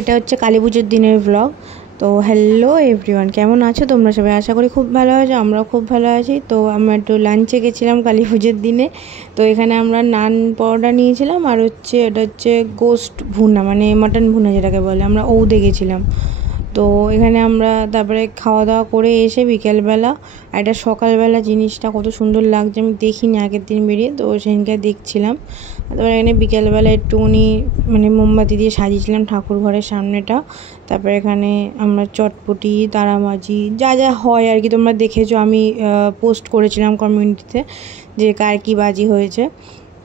এটা হচ্ছে কালী পুজোর দিনের ব্লগ। তো হ্যালো এভরিওয়ান, কেমন আছো তোমরা সবাই? আশা করি খুব ভালো আছো, আমরাও খুব ভালো আছি। তো আমরা একটু লাঞ্চে গেছিলাম কালী পুজোর দিনে। তো এখানে আমরা নান পরোটা নিয়েছিলাম, আর হচ্ছে এটা হচ্ছে গোস্ট ভুনা, মানে মাটন ভুনা যেটাকে বলে, আমরা ঔদে গেছিলাম। তো এখানে আমরা তারপরে খাওয়া দাওয়া করে এসে বিকেলবেলা, আর এটা সকালবেলা জিনিসটা কত সুন্দর লাগছে আমি দেখিনি আগের দিন বেরিয়ে, তো সেদিনকে দেখছিলাম। তারপরে এখানে বিকেলবেলা একটুখানি মানে মোমবাতি দিয়ে সাজিয়েছিলাম ঠাকুর ঘরের সামনেটা। তারপরে এখানে আমরা চটপটি, তারামাজি যা যা হয় আর কি, তোমরা দেখেছো, আমি পোস্ট করেছিলাম কমিউনিটিতে যে কার কী বাজি হয়েছে।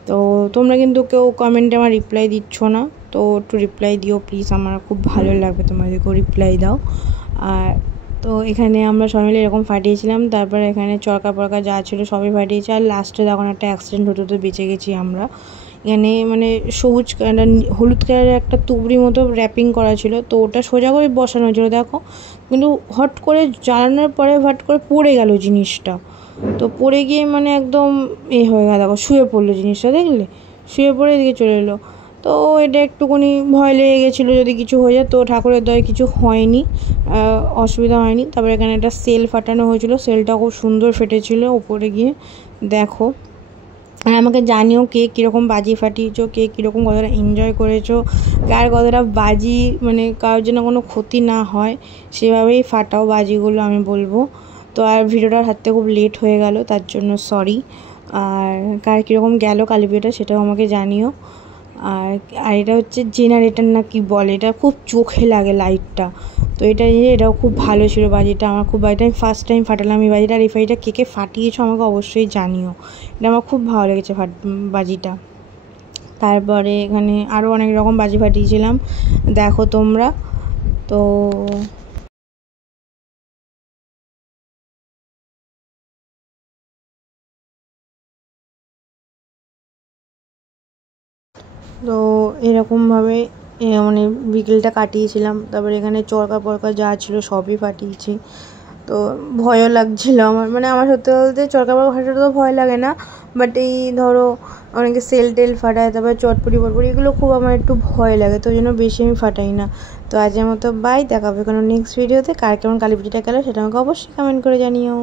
তো তোমরা কিন্তু কেউ কমেন্টে আমার রিপ্লাই দিচ্ছ না, তো একটু রিপ্লাই দিও প্লিজ, আমার খুব ভালো লাগবে তোমাদেরকেও রিপ্লাই দাও। আর তো এখানে আমরা সবাই মিলে এরকম ফাটিয়েছিলাম। তারপরে এখানে চরকা পরকা যা ছিল সবই ফাটিয়েছি। আর লাস্টে তখন একটা অ্যাক্সিডেন্ট হতে হতে বেঁচে গেছি আমরা। এখানে মানে সবুজ হলুদ কালারের একটা তুবড়ি মতো র্যাপিং করা ছিল, তো ওটা সোজা করে বসানো ছিল দেখো, কিন্তু হট করে জ্বালানোর পরে হট করে পড়ে গেল জিনিসটা। তো পড়ে গিয়ে মানে একদম হয়ে গেল, দেখো শুয়ে পড়লো জিনিসটা, দেখলে শুয়ে পড়ে এদিকে চলে এলো। তো এটা একটুখানি ভয় লেগে গেছিলো যদি কিছু হয়ে যায়। তো ঠাকুরের দয়ায় কিছু হয়নি, অসুবিধা হয়নি। তারপরে এখানে একটা সেল ফাটানো হয়েছিল, সেলটা খুব সুন্দর ফেটেছিল ওপরে গিয়ে, দেখো। আর আমাকে জানিও কে কীরকম বাজি ফাটিয়েছো, কে কীরকম কতটা এনজয় করেছো, কার কতটা বাজি মানে কারোর জন্য কোনো ক্ষতি না হয় সেভাবেই ফাটাও বাজিগুলো, আমি বলবো। তো আর ভিডিওটার হাতে খুব লেট হয়ে গেল, তার জন্য সরি। আর কার কীরকম গেল কালী পুজোটা সেটাও আমাকে জানিও। আর এটা হচ্ছে জেনারেটর না কি বলে, এটা খুব চোখে লাগে লাইটটা। তো এটাও খুব ভালো ছিল বাজিটা, আমার খুব বাজিটা আমি ফার্স্ট টাইম ফাটালাম এই বাজিটা। আর এই বাজিটা কে কে ফাটিয়েছো আমাকে অবশ্যই জানিও, এটা আমার খুব ভালো লেগেছে বাজিটা। তারপরে এখানে আরও অনেক রকম বাজি ফাটিয়েছিলাম, দেখো তোমরা। তো তো এরকমভাবে মানে বিকেলটা কাটিয়েছিলাম। তারপরে এখানে চরকা পরকা যা ছিল সবই ফাটিয়েছি। তো ভয়ও লাগছিলো আমার, মানে আমার সত্যি বলতে চরকা পরকা ফাটাতে তো ভয় লাগে না, বাট এই ধরো অনেকে সেল টেল ফাটায়, তারপরে চটপটি পটপটি এগুলো খুব আমার একটু ভয় লাগে, তো ওই জন্য বেশি আমি ফাটাই না। তো আজকের মতো বাই, দেখাবে কোনো নেক্সট ভিডিওতে। কার কেমন কালী পুজোটা গেলো সেটা আমাকে অবশ্যই কমেন্ট করে জানিও।